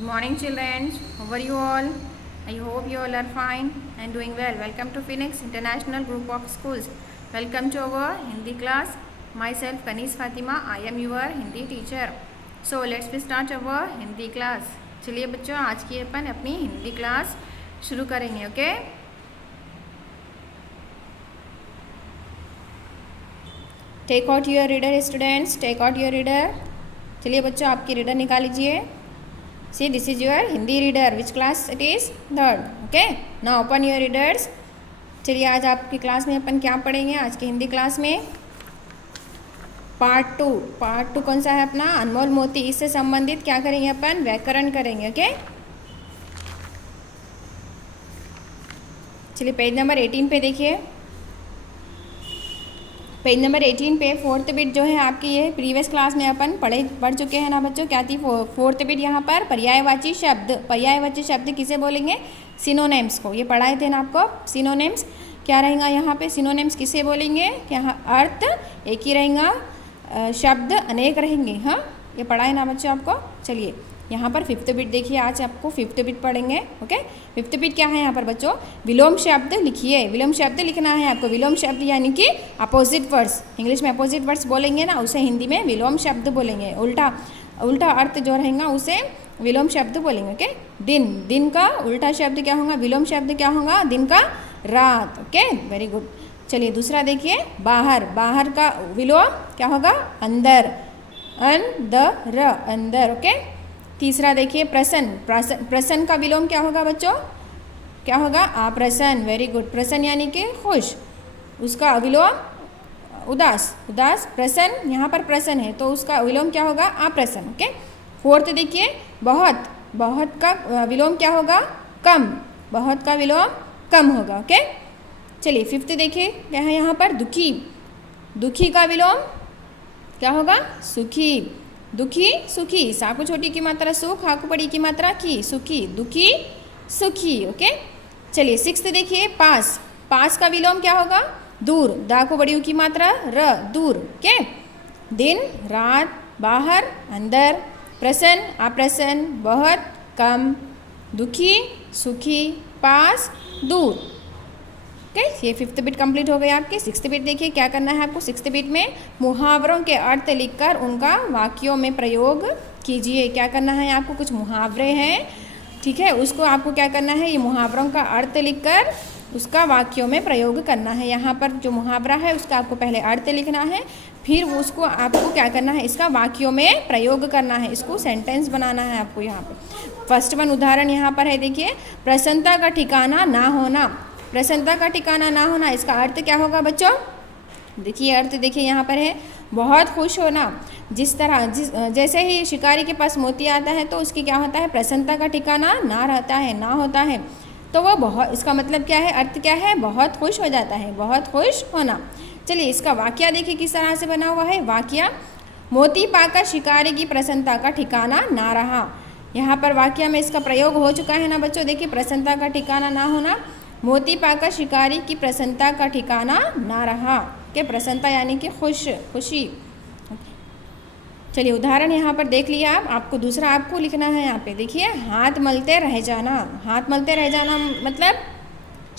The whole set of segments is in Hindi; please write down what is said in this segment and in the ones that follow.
Good morning, children. How are you all? I hope you all are fine and doing well. Welcome to Phoenix International Group of Schools. Welcome to our Hindi class. Myself, Kanis Fatima. I am your Hindi teacher. So let's start our Hindi class. चलिए बच्चों, आज की अपन अपनी हिंदी क्लास शुरू करेंगे. Okay, take out your reader students, take out your reader. चलिए बच्चों, आपकी रीडर निकाल लीजिए. See, this is your Hindi reader. Which class it is? Third. Okay, now open your readers. चलिए, आज आपकी क्लास में अपन क्या पढ़ेंगे? आज की हिंदी क्लास में पार्ट टू कौन सा है अपना? अनमोल मोती. इससे संबंधित क्या करेंगे अपन? व्याकरण करेंगे. ओके, चलिए पेज नंबर 18 पे देखिए. पेज नंबर 18 पे फोर्थ बिट जो है आपकी, ये प्रीवियस क्लास में अपन पढ़ चुके हैं ना बच्चों. क्या थी फोर्थ बिट? यहाँ पर पर्यायवाची शब्द. पर्यायवाची शब्द किसे बोलेंगे? सिनोनिम्स को. ये पढ़ाए थे ना आपको. सिनोनिम्स क्या रहेगा यहाँ पे? सिनोनिम्स किसे बोलेंगे? यहाँ अर्थ एक ही रहेगा, शब्द अनेक रहेंगे. हाँ, ये पढ़ाए ना बच्चों आपको. चलिए यहाँ पर फिफ्थ बिट देखिए. आज आपको फिफ्थ बिट पढ़ेंगे. ओके, फिफ्थ बिट क्या है यहाँ पर बच्चों? विलोम शब्द लिखिए. विलोम शब्द लिखना है आपको. विलोम शब्द यानी कि अपोजिट वर्ड्स. इंग्लिश में अपोजिट वर्ड्स बोलेंगे ना, उसे हिंदी में विलोम शब्द बोलेंगे. उल्टा अर्थ जो रहेगा उसे विलोम शब्द बोलेंगे. ओके, दिन का उल्टा शब्द क्या होगा? विलोम शब्द क्या होगा? दिन का रात. Okay, very good. चलिए दूसरा देखिए, बाहर का विलोम क्या होगा? अंदर. अंदर. ओके, तीसरा देखिए, प्रसन्न का विलोम क्या होगा बच्चों? क्या होगा? अप्रसन्न. Very good. प्रसन्न यानी कि खुश. उसका विलोम उदास. प्रसन्न, यहाँ पर प्रसन्न है तो उसका विलोम क्या होगा? अप्रसन्न. ओके, फोर्थ देखिए, बहुत का विलोम क्या होगा? कम. बहुत का विलोम कम होगा. ओके, चलिए फिफ्थ देखिए, क्या है यहाँ पर? दुखी का विलोम क्या होगा? सुखी. दुखी सुखी. साकू छोटी की मात्रा सुख, हाकू बड़ी की मात्रा की. सुखी, दुखी, सुखी. ओके, चलिए सिक्स्थ देखिए, पास का विलोम क्या होगा? दूर. दाकू बड़ी की मात्रा र, दूर. ओके, दिन रात, बाहर अंदर, प्रसन्न अप्रसन्न, बहुत कम, दुखी सुखी, पास दूर. ओके, ये फिफ्थ बिट कंप्लीट हो गई आपकी. सिक्स्थ बिट देखिए, क्या करना है आपको? सिक्स्थ बिट में मुहावरों के अर्थ लिखकर उनका वाक्यों में प्रयोग कीजिए. क्या करना है आपको? कुछ मुहावरे हैं, ठीक है, उसको आपको क्या करना है? ये मुहावरों का अर्थ लिखकर उसका वाक्यों में प्रयोग करना है. यहाँ पर जो मुहावरा है उसका आपको पहले अर्थ लिखना है, फिर उसको आपको क्या करना है? इसका वाक्यों में प्रयोग करना है. इसको सेंटेंस बनाना है आपको. यहाँ पर फर्स्ट वन उदाहरण यहाँ पर है, देखिए, प्रसन्नता का ठिकाना ना होना. प्रसन्नता का ठिकाना ना होना, इसका अर्थ क्या होगा बच्चों? देखिए अर्थ देखिए यहाँ पर है, बहुत खुश होना. जैसे ही शिकारी के पास मोती आता है तो उसकी क्या होता है? प्रसन्नता का ठिकाना ना होता है. तो वो बहुत, इसका मतलब क्या है? अर्थ क्या है? बहुत खुश हो जाता है, बहुत खुश होना. चलिए इसका वाक्य देखिए किस तरह से बना हुआ है. वाक्य, मोती पाकर शिकारी की प्रसन्नता का ठिकाना ना रहा. यहाँ पर वाक्य में इसका प्रयोग हो चुका है ना बच्चों. देखिए, प्रसन्नता का ठिकाना ना होना, मोती पाकर शिकारी की प्रसन्नता का ठिकाना ना रहा. के प्रसन्नता यानी कि खुशी. चलिए उदाहरण यहाँ पर देख लिया आप. आपको दूसरा आपको लिखना है यहाँ पे. देखिए, हाथ मलते रह जाना. हाथ मलते रह जाना मतलब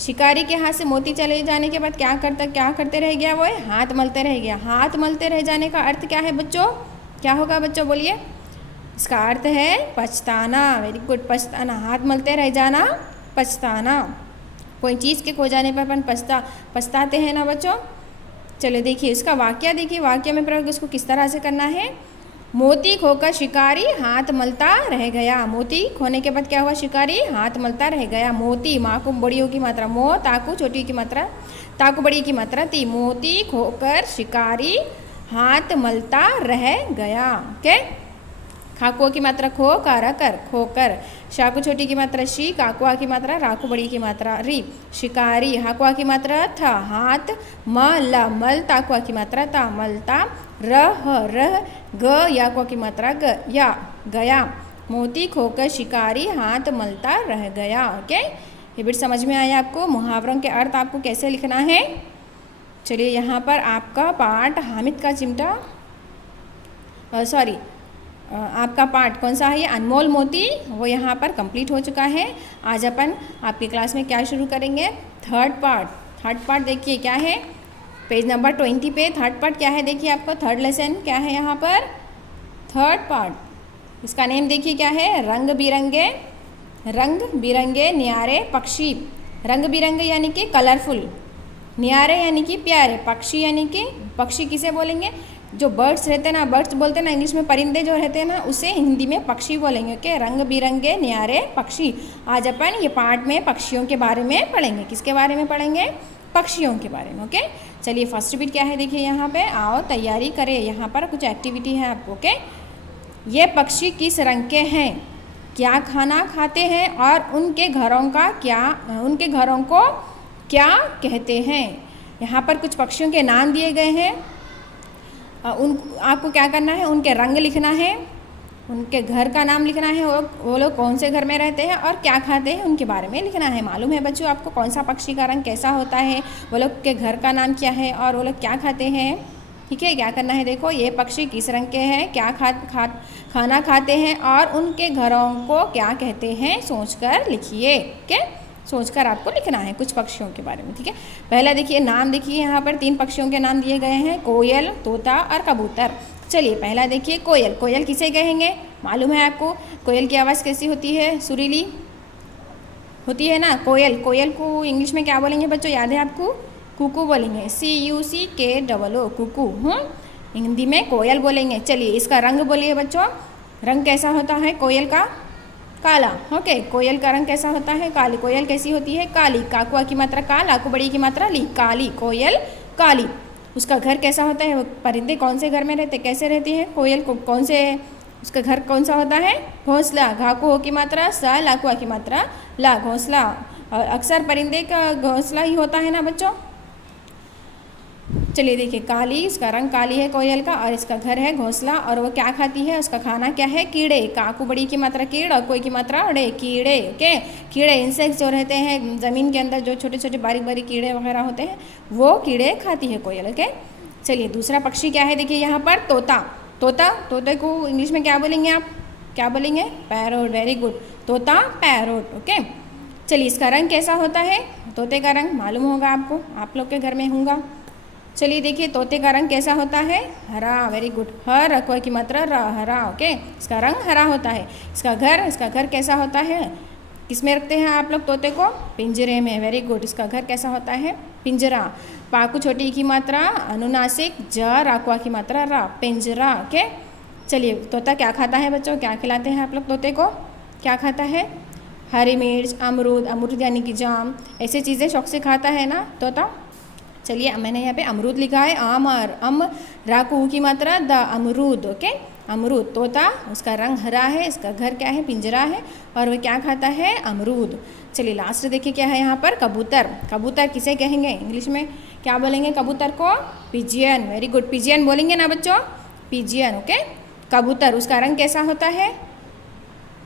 शिकारी के हाथ से मोती चले जाने के बाद क्या करते रह गया? वो हाथ मलते रह गया. हाथ मलते रह जाने का अर्थ क्या है बच्चों? क्या होगा बच्चों? बोलिए. इसका अर्थ है पछताना. वेरी गुड, पछताना. हाथ मलते रह जाना, पछताना. कोई चीज़ के खो जाने पर अपन पछताते हैं ना बच्चों. चलो देखिए इसका वाक्य देखिए. वाक्य में प्रयोग इसको किस तरह से करना है? मोती खोकर शिकारी हाथ मलता रह गया. मोती खोने के बाद क्या हुआ? शिकारी हाथ मलता रह गया. मोती, माँ को बड़ियों की मात्रा मो, ताकू छोटी की मात्रा ताकू बड़ी की मात्रा ती. मोती खोकर शिकारी हाथ मलता रह गया. ओके, खाकुआ की मात्रा खो, कारा कर, खोकर. शाकू छोटी की मात्रा शी, काकुआ की मात्रा राकू बड़ी की मात्रा री. शिकारी, हाकुआ की मात्रा था, हाथ, मल ताकुआ की मात्रा ता, मलता. रह, ग याकुआ की मात्रा ग, या, गया. मोती खोकर शिकारी हाथ मलता रह गया. ओके, ये बिट समझ में आया आपको? मुहावरों के अर्थ आपको कैसे लिखना है. चलिए यहाँ पर आपका पाठ हामिद का चिमटा, आपका पार्ट कौन सा है, ये अनमोल मोती, वो यहाँ पर कंप्लीट हो चुका है। आज अपन आपकी क्लास में क्या शुरू करेंगे, थर्ड पार्ट देखिए क्या है, पेज नंबर 20 पे थर्ड पार्ट क्या है, देखिए आपका थर्ड लेसन क्या है यहाँ पर, थर्ड पार्ट, इसका नेम देखिए क्या है, रंग बिरंगे न्यारे पक्षी। रंग बिरंगे यानी कि कलरफुल, न्यारे यानी कि प्यारे, पक्षी यानी कि पक्षी किसे बोलेंगे, जो बर्ड्स रहते हैं ना, बर्ड्स बोलते हैं ना इंग्लिश में, परिंदे जो रहते हैं ना, उसे हिंदी में पक्षी बोलेंगे। ओके, रंग बिरंगे न्यारे पक्षी। आज अपन ये पार्ट में पक्षियों के बारे में पढ़ेंगे। किसके बारे में पढ़ेंगे, पक्षियों के बारे में। ओके, चलिए फर्स्ट बिट क्या है देखिए यहाँ पे, आओ तैयारी करें, यहाँ पर कुछ एक्टिविटी है आपको। ओके, ये पक्षी किस रंग के हैं, क्या खाना खाते हैं और उनके घरों को क्या कहते हैं। यहाँ पर कुछ पक्षियों के नाम दिए गए हैं, आपको क्या करना है, उनके रंग लिखना है, उनके घर का नाम लिखना है, वो लोग कौन से घर में रहते हैं और क्या खाते हैं उनके बारे में लिखना है। मालूम है बच्चों आपको कौन सा पक्षी का रंग कैसा होता है, वो लोग के घर का नाम क्या है और वो लोग क्या खाते हैं। ठीक है, क्या करना है, देखो ये पक्षी किस रंग के हैं, क्या खाना खाते हैं और उनके घरों को क्या कहते हैं, सोचकर लिखिए। ओके, सोचकर आपको लिखना है कुछ पक्षियों के बारे में। ठीक है, पहला देखिए नाम, देखिए यहाँ पर 3 पक्षियों के नाम दिए गए हैं, कोयल, तोता और कबूतर। चलिए पहला देखिए कोयल। कोयल किसे कहेंगे, मालूम है आपको, कोयल की आवाज़ कैसी होती है, सुरीली होती है ना। कोयल को इंग्लिश में क्या बोलेंगे बच्चों, याद है आपको, कुकू बोलेंगे, CUCKOO, कुकू। हिंदी में कोयल बोलेंगे। चलिए इसका रंग बोलिए बच्चों, रंग कैसा होता है कोयल का, काला। ओके, कोयल का रंग कैसा होता है, काली। कोयल कैसी होती है, काली। काकुआ की मात्रा का, लाकू बड़ी की मात्रा ली, काली, कोयल काली। उसका घर कैसा होता है, परिंदे कौन से घर में रहते, कैसे रहती है कोयल को, कौन से, उसका घर कौन सा होता है, घोंसला। घाकू की मात्रा सा, लाकुआ की मात्रा ला, घोंसला। और अक्सर परिंदे का घोंसला ही होता है ना बच्चों। चलिए देखिए, काली, इसका रंग काली है कोयल का, और इसका घर है घोंसला, और वो क्या खाती है, उसका खाना क्या है, कीड़े। काकू बड़ी की मात्रा कीड़ और कोई की मात्रा अड़े, कीड़े। ओके, कीड़े इंसेक्ट्स जो रहते हैं ज़मीन के अंदर, जो छोटे छोटे बारीक बारीक कीड़े वगैरह होते हैं, वो कीड़े खाती है कोयल। ओके, चलिए दूसरा पक्षी क्या है देखिए यहाँ पर, तोते को इंग्लिश में क्या बोलेंगे आप, क्या बोलेंगे, पैरोट। वेरी गुड, तोता पैरोट। ओके, चलिए इसका रंग कैसा होता है, तोते का रंग मालूम होगा आपको, आप लोग के घर में होगा। चलिए देखिए तोते का रंग कैसा होता है, हरा। वेरी गुड, हर अक्वा की मात्रा रा, हरा। ओके, इसका रंग हरा होता है। इसका घर कैसा होता है, किसमें रखते हैं आप लोग तोते को, पिंजरे में। वेरी गुड, इसका घर कैसा होता है, पिंजरा। पाकू छोटी की मात्रा अनुनासिक, ज राकुआ की मात्रा रा, पिंजरा। ओके, चलिए तोता क्या खाता है बच्चों, क्या खिलाते हैं आप लोग तोते को, क्या खाता है, हरी मिर्च, अमरूद यानी कि जाम, ऐसे चीज़ें शौक से खाता है ना तोता। चलिए मैंने यहाँ पे अमरूद लिखा है, अम राकू की मात्रा द, अमरूद। ओके, अमरूद। तोता, उसका रंग हरा है, इसका घर क्या है, पिंजरा है, और वह क्या खाता है, अमरूद। चलिए लास्ट देखिए क्या है यहाँ पर, कबूतर। कबूतर किसे कहेंगे, इंग्लिश में क्या बोलेंगे कबूतर को, पिजियन। वेरी गुड, पिजियन बोलेंगे ना बच्चों, पिजियन। ओके, कबूतर, उसका रंग कैसा होता है,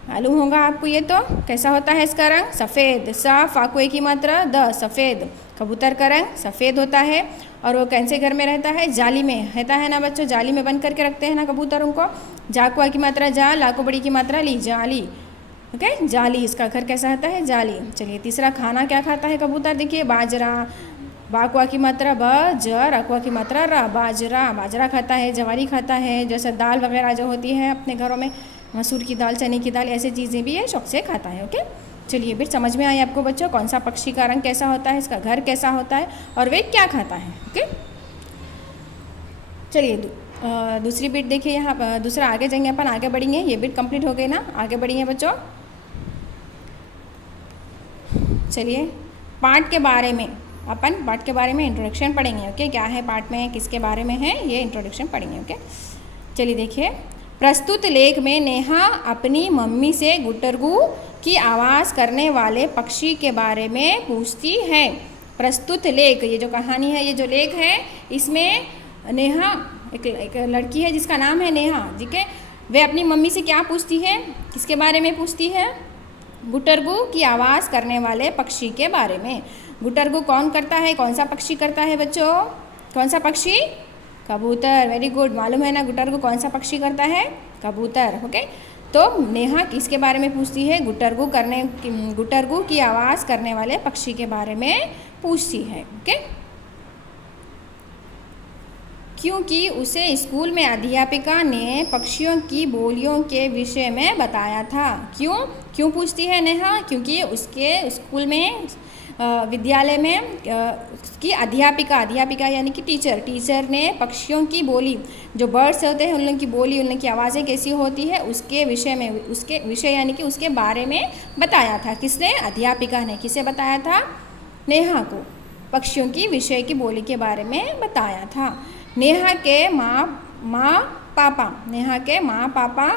मालूम होगा आपको ये तो, कैसा होता है इसका रंग, सफ़ेद। सा फाकुए की मात्रा द, सफ़ेद। कबूतर का रंग सफ़ेद होता है, और वो कैसे घर में रहता है, जाली में रहता है ना बच्चों, जाली में बंद करके रखते हैं ना कबूतरों को। जाकुआ की मात्रा जा, लाको बड़ी की मात्रा ली, जाली। ओके, जाली, इसका घर कैसा होता है, जाली। चलिए तीसरा, खाना क्या खाता है कबूतर, देखिए बाजरा। बाकुआ की मात्रा ब, ज, रकुआ की मात्रा रा, बाजरा। बाजरा खाता है, जवारी खाता है, जैसे दाल वगैरह जो होती है अपने घरों में, मसूर की दाल, चने की दाल, ऐसी चीज़ें भी ये शौक से खाता है। ओके, चलिए फिर समझ में आई आपको बच्चों, कौन सा पक्षी का रंग कैसा होता है, इसका घर कैसा होता है, और वे क्या खाता है। ओके, चलिए दूसरी बिट देखिए यहाँ, दूसरा आगे जाएंगे अपन, आगे बढ़ेंगे। ये बिट कंप्लीट हो गई ना, आगे बढ़ेंगे बच्चों। चलिए पार्ट के बारे में, अपन पार्ट के बारे में इंट्रोडक्शन पढ़ेंगे। ओके, क्या है पार्ट में, किसके बारे में है, ये इंट्रोडक्शन पढ़ेंगे। ओके, चलिए देखिए, प्रस्तुत लेख में नेहा अपनी मम्मी से गुटरगू की आवाज़ करने वाले पक्षी के बारे में पूछती है। प्रस्तुत लेख, ये जो कहानी है, ये जो लेख है, इसमें नेहा एक लड़की है जिसका नाम है नेहा। ठीक है, वे अपनी मम्मी से क्या पूछती है, किसके बारे में पूछती है, गुटरगू की आवाज़ करने वाले पक्षी के बारे में। गुटरगू कौन करता है, कौन सा पक्षी करता है बच्चों, कौन सा पक्षी, कबूतर। वेरी गुड, मालूम है ना गुटरगू कौन सा पक्षी करता है, कबूतर। ओके, तो नेहा किसके बारे में पूछती है? गुटरगू की आवाज़ करने वाले पक्षी के बारे में पूछती है। ओके, क्योंकि उसे स्कूल में अध्यापिका ने पक्षियों की बोलियों के विषय में बताया था। क्यों पूछती है नेहा? क्योंकि उसके स्कूल में विद्यालय में उसकी अध्यापिका यानी कि टीचर ने पक्षियों की बोली, जो बर्ड्स होते हैं उन लोगों की बोली, उन लोगों की आवाज़ें कैसी होती है उसके विषय यानी कि उसके बारे में बताया था। किसने? अध्यापिका ने। किसे बताया था? नेहा को पक्षियों की विषय की बोली के बारे में बताया था। नेहा के माँ पापा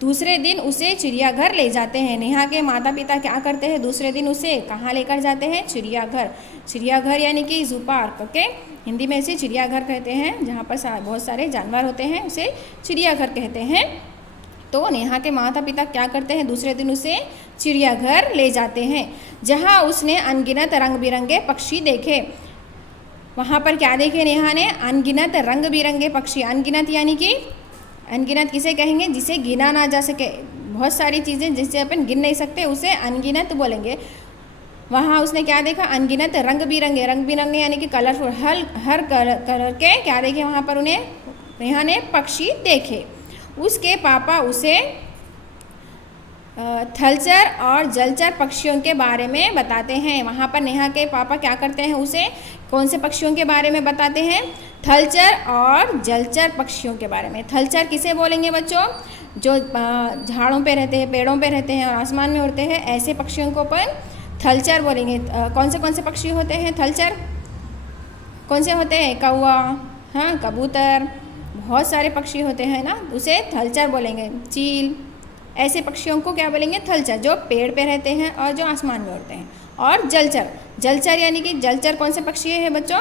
दूसरे दिन उसे चिड़ियाघर ले जाते हैं। नेहा के माता पिता क्या करते हैं? दूसरे दिन उसे कहाँ लेकर जाते हैं? चिड़ियाघर यानी कि ज़ू पार्क। ओके, हिंदी में इसे चिड़ियाघर कहते हैं, जहाँ पर बहुत सारे जानवर होते हैं उसे चिड़ियाघर कहते हैं। तो नेहा के माता पिता क्या करते हैं? दूसरे दिन उसे चिड़ियाघर ले जाते हैं, जहाँ उसने अनगिनत रंग बिरंगे पक्षी देखे। वहाँ पर क्या देखे नेहा ने? अनगिनत रंग बिरंगे पक्षी। अनगिनत यानी कि अनगिनत किसे कहेंगे? जिसे गिना ना जा सके। बहुत सारी चीज़ें जिसे अपन गिन नहीं सकते उसे अनगिनत बोलेंगे। वहाँ उसने क्या देखा? अनगिनत रंग बिरंगे यानी कि कलरफुल, हर कलर के क्या देखे वहाँ पर नेहा ने पक्षी देखे। उसके पापा उसे थलचर और जलचर पक्षियों के बारे में बताते हैं। वहाँ पर नेहा के पापा क्या करते हैं? उसे कौन से पक्षियों के बारे में बताते हैं? थलचर और जलचर पक्षियों के बारे में। थलचर किसे बोलेंगे बच्चों? जो झाड़ों पे रहते हैं, पेड़ों पे रहते हैं और आसमान में उड़ते हैं, ऐसे पक्षियों को अपन थलचर बोलेंगे। कौन से पक्षी होते हैं थलचर? कौन से होते हैं? कौवा, हाँ, कबूतर, बहुत सारे पक्षी होते हैं ना, उसे थलचर बोलेंगे। चील, ऐसे पक्षियों को क्या बोलेंगे? थलचर, जो पेड़ पे रहते हैं और जो आसमान में उड़ते हैं। और जलचर यानी कि जलचर कौन से पक्षी है बच्चों?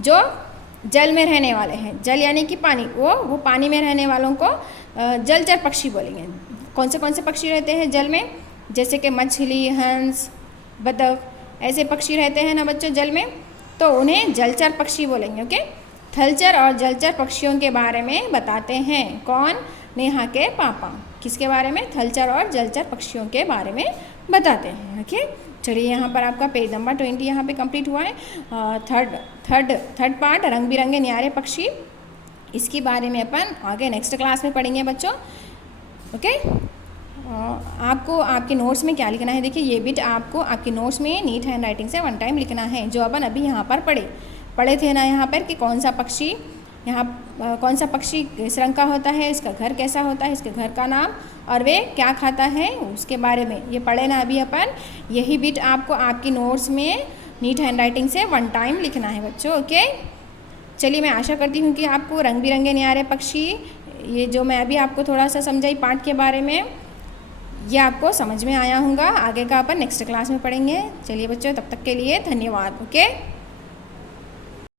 जो जल में रहने वाले हैं। जल यानी कि पानी, वो पानी में रहने वालों को जलचर पक्षी बोलेंगे। कौन से पक्षी रहते हैं जल में? जैसे कि मछली, हंस, बतख, ऐसे पक्षी रहते हैं ना बच्चों जल में, तो उन्हें जलचर पक्षी बोलेंगे। ओके, थलचर और जलचर पक्षियों के बारे में बताते हैं। कौन? नेहा के पापा। किसके बारे में? थलचर और जलचर पक्षियों के बारे में बताते हैं। ओके, चलिए यहाँ पर आपका पेज नंबर 20 यहाँ पे कंप्लीट हुआ है। थर्ड पार्ट रंग बिरंगे न्यारे पक्षी, इसके बारे में अपन आगे नेक्स्ट क्लास में पढ़ेंगे बच्चों। ओके, आपको आपके नोट्स में क्या लिखना है? देखिए, ये बिट आपको आपके नोट्स में नीट हैंड राइटिंग से 1 टाइम लिखना है, जो अपन अभी यहाँ पर पढ़े थे ना, यहाँ पर कि कौन सा पक्षी कौन सा पक्षी किस रंग का होता है, इसका घर कैसा होता है, इसके घर का नाम, और वे क्या खाता है, उसके बारे में ये पढ़े ना अभी अपन। यही बिट आपको आपकी नोट्स में नीट हैंड राइटिंग से 1 टाइम लिखना है बच्चों। ओके, चलिए, मैं आशा करती हूँ कि आपको रंग बिरंगे न्यारे पक्षी, ये जो मैं अभी आपको थोड़ा सा समझाई पाठ के बारे में, ये आपको समझ में आया होगा। आगे का अपन नेक्स्ट क्लास में पढ़ेंगे। चलिए बच्चों, तब तक के लिए धन्यवाद। ओके।